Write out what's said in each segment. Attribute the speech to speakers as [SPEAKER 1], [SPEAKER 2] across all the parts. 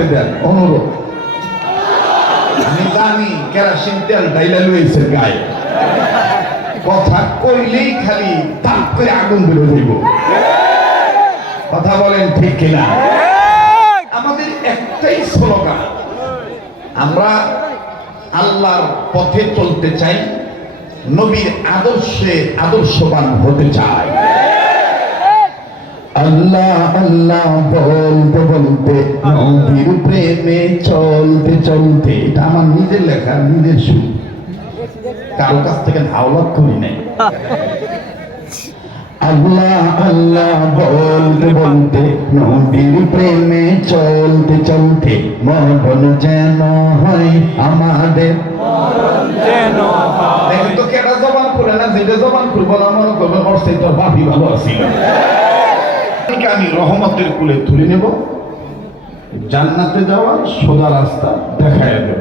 [SPEAKER 1] জ্বালাইতে দেন অনুরোধ আমি জানি কেরাসিন তেল গায়ে কথা কইলেই খালি তাক করে আগুন বেরো কথা বলেন ঠিক কিনা? আমাদের একটাই স্লোগান, আমরা আল্লাহর পথে চলতে চাই, নবীর আদর্শে আদর্শবান হতে চাই। আল্লাহ আল্লাহ বলতে বলতে। নবীর প্রেমে চলতে চলতে, এটা আমার নিজের লেখা, নিজের সুর। কারও কাছ থেকে হাওলাত করি নাই। আল্লাহ আল্লাহ বলতে বলতে, নবীর প্রেমে চলতে চলতে, মরণ যেন হয় আমাদের। দেখেন তো জবান করে না যেটা জবান করব না, মনে করবে ওর সেই তোর বাপি ভালো আছিল একে আমি রহমতের কুলে তুলে নেব, জান্নাতে যাওয়ার সোজা রাস্তা দেখায় দেব।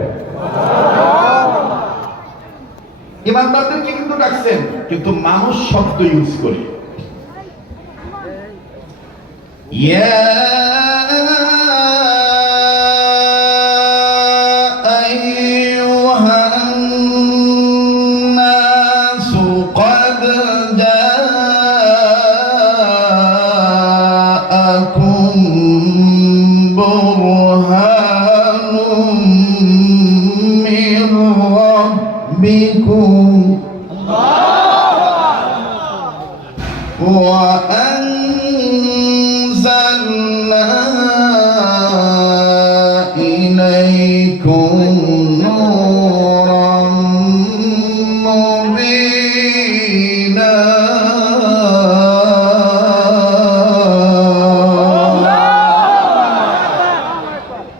[SPEAKER 1] ইমানদারদেরকে কিন্তু ডাকছেন, কিন্তু মানুষ শব্দ ইউজ করে। ইয়া وأنزلنا إليكم نورا مبينا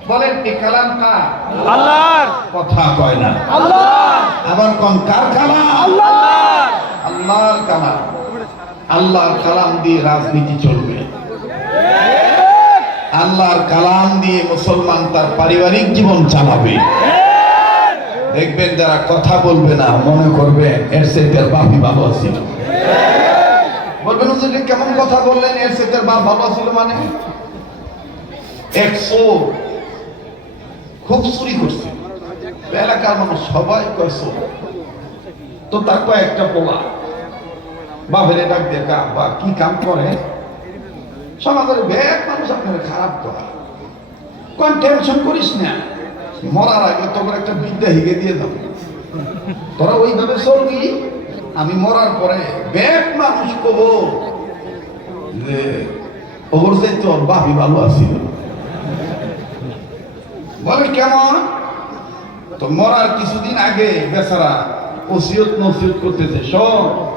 [SPEAKER 1] বলেন এই কালামটা
[SPEAKER 2] আল্লাহর
[SPEAKER 1] কথা কয় না
[SPEAKER 2] আল্লাহ
[SPEAKER 1] আবার কোন কার কালাম
[SPEAKER 2] আল্লাহ
[SPEAKER 1] আল্লাহর কালাম আল্লাহর কালাম দিয়ে রাজনীতি চলবে। আল্লাহর কালাম দিয়ে মুসলমান তার পারিবারিক জীবন চালাবে। দেখবেন যারা কথা বলবে না, মনে করবে, এর সেতের বাপি ভালো ছিল। বলবেন কেমন কথা বললেন? এর সেতের বাপ ভালো ছিল মানে? একশো খুব চুরি করছে। এলাকার মানুষ সবাই কয় তো তার কয়েকটা পোলা বাপের ডাক কাম বা কি কাম করে? সমাজের ব্যাগ মানুষ আপনার খারাপ করা কোন টেনশন করিস না। মরার আগে তোর একটা বিদ্যা হিগে দিয়ে যাব তোরা ওইভাবে চলবি? আমি মরার পরে ব্যাগ মানুষ কব যে, ওর যে তোর বাপি ভালো আছিল। বলে কেমন? তো মরার কিছুদিন আগে বেচারা ওসিয়ত নসিয়ত করতেছে, শোন।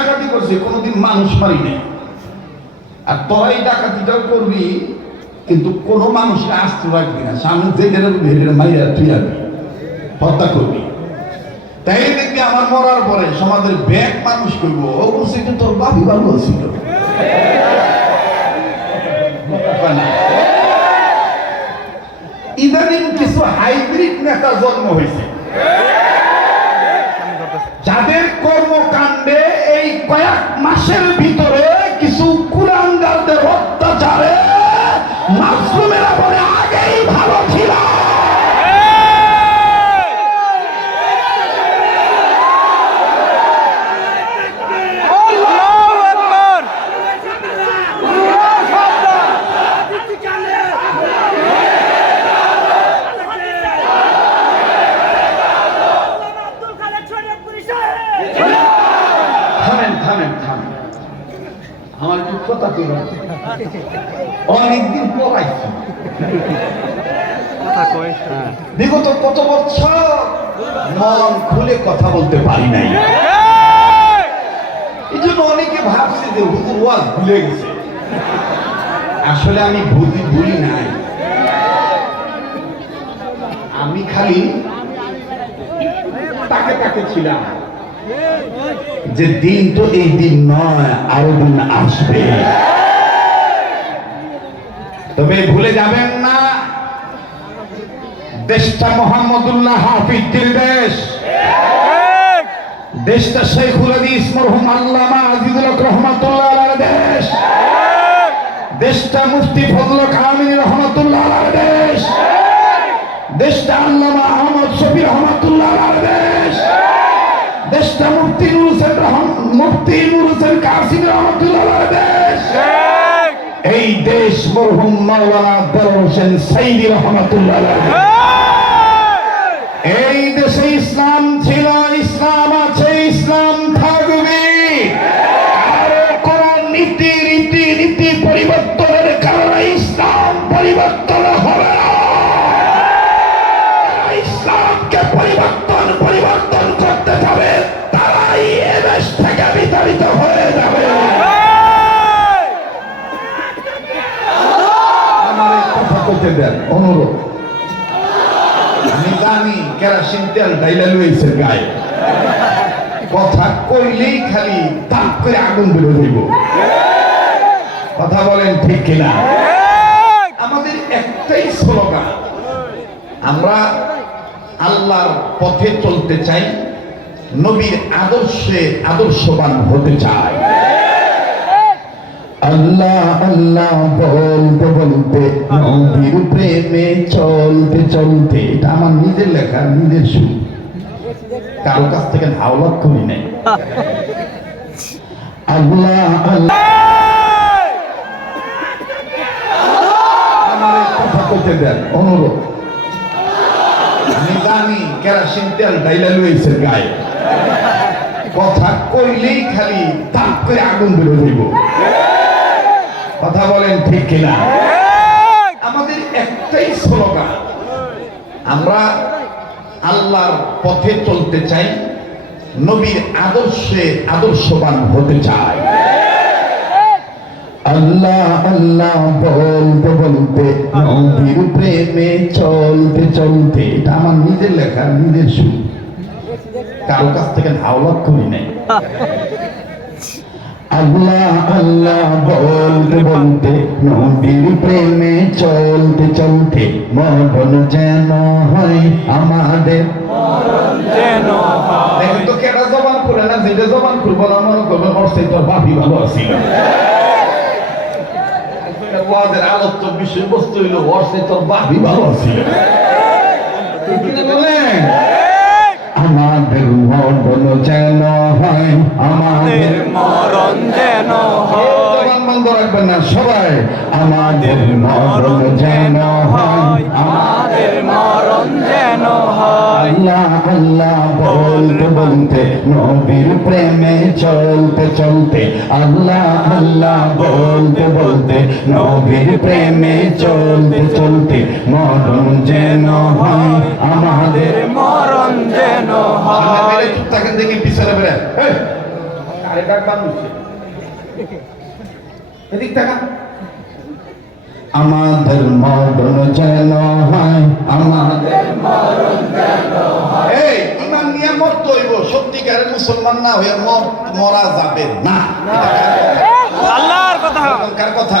[SPEAKER 1] ডাকাতি করছি, কোনোদিন মানুষ মারি নাই। আর তোরা এই ডাকাতিটাও করবি, কিন্তু কোনো মানুষকে আসতে রাখবি না। সামনে যে ভেড়ে মাইয়া তুই আবি হত্যা করবি। তাই দেখবি আমার মরার পরে সমাজের ব্যাগ মানুষ করব ও বলছে কিন্তু তোর বাবি ভালো ছিল। ইদানিং কিছু হাইব্রিড নেতা জন্ম হয়েছে। যাদের এই মাসের ভিতরে কিছু কুরাঙ্গারদের অত্যাচারে মাসরুমেরা বলে আগেই ভালো ছিল
[SPEAKER 2] আল্লাহু আকবার
[SPEAKER 3] আব্দুল খালেক শরীয়তপুরি সাহেব
[SPEAKER 1] থামেন থামেন থামেন আমার একটু কথা ছিল অনেকদিন
[SPEAKER 2] কথা হ্যাঁ।
[SPEAKER 1] বিগত কত বছর? মন খুলে কথা বলতে পারি নাই। এই! জন্য অনেকে ভাবছে যে হুজুর ওয়াজ ভুলে গেছে। আসলে আমি ভুলি ভুলি নাই। আমি খালি তাকে তাকে ছিলাম। যে দিন তো এই দিন নয়, আরও দিন আসবে। তবে ভুলে যাবেন না, দেশটা মোহাম্মদুল্লাহ হাফিজের দেশ। দেশটা শেখুল হাদিস, মরহুম আল্লামা আজিজুল রহমাতুল্লাহ দেশ। দেশটা মুফতি ফজল কামিনী রহমাতুল্লাহ দেশ। দেশটা আল্লামা আহমদ শফি রহমাতুল্লাহ দেশ। দেশটা মুফতি নুর হোসেন মুফতি নুর হোসেন কাসিম রহমাতুল্লাহ দেশ। এই দেশ মরহুম মাওলানা আব্দুল হোসেন সাইদি রহমতুল্লাহ এই দেশে ইসলাম ছিল তেল ডাইলা লইছে গায়ে। কথা কইলেই খালি তাপ করে আগুন বেরো কথা বলেন ঠিক কিনা? আমাদের একটাই স্লোগান, আমরা আল্লাহর পথে চলতে চাই, নবীর আদর্শে আদর্শবান হতে চাই। আল্লাহ আল্লাহ বলতে বলতে, নবীর প্রেমে চলতে চলতে, এটা আমার নিজের লেখা, নিজের সুর। কারও কাছ থেকে হাওলাত করি নাই। আল্লাহ আল্লাহ। করতে দেন, অনুরোধ। তেল ডাইলা লইছে গায়ে। কথা কইলেই খালি তাপ করে আগুন বেরো কথা বলেন ঠিক কিনা? আমাদের একটাই স্লোগান আমরা আল্লাহর পথে চলতে চাই নবীর আদর্শে আদর্শবান হতে চাই। আল্লাহ আল্লাহ বলতে বলতে নবীর প্রেমে চলতে চলতে এটা আমার নিজের লেখা নিজের সুর। কারও কাছ থেকে হাওলাত করি নাই। আল্লাহ আল্লাহ বলতে বলতে নবীর প্রেমে চলতে চলতে মরণ যেন হয় আমাদের।
[SPEAKER 2] যেন
[SPEAKER 1] দেখেন তো কেটা জবান করে না যেটা জবান করব না মনে করবে ওর সেই তোর ভাবি ভালো আছিল ওয়াদের আলোচ্য বিষয়বস্তু হইল ওর সেই তোর ভাবি ভালো আছিল বলেন? আমাদের মরণ যেন হয় আমাদের
[SPEAKER 2] মরণ যেন হয়।
[SPEAKER 1] বন্ধ রাখবেন না সবাই আমাদের মরণ যেন হয়
[SPEAKER 2] আমাদের মরণ যেন হয়।
[SPEAKER 1] আল্লাহ আল্লাহ বলতে বলতে নবীর প্রেমে চলতে চলতে আল্লাহ আল্লাহ বলতে বলতে নবীর প্রেমে চলতে চলতে মরণ যেন হয় আমাদের
[SPEAKER 2] মরণ
[SPEAKER 1] তাকে দেখি পিছনে বেড়ে আরে ডাক মানুষ এদিক টাকা আমাদের মরণ যেন হয় আমাদের এই ইমান নিয়ে মরতে হইব। সত্যিকারের মুসলমান না হয়ে মর মরা যাবে না।
[SPEAKER 2] আল্লাহর কথা।
[SPEAKER 1] কার কথা?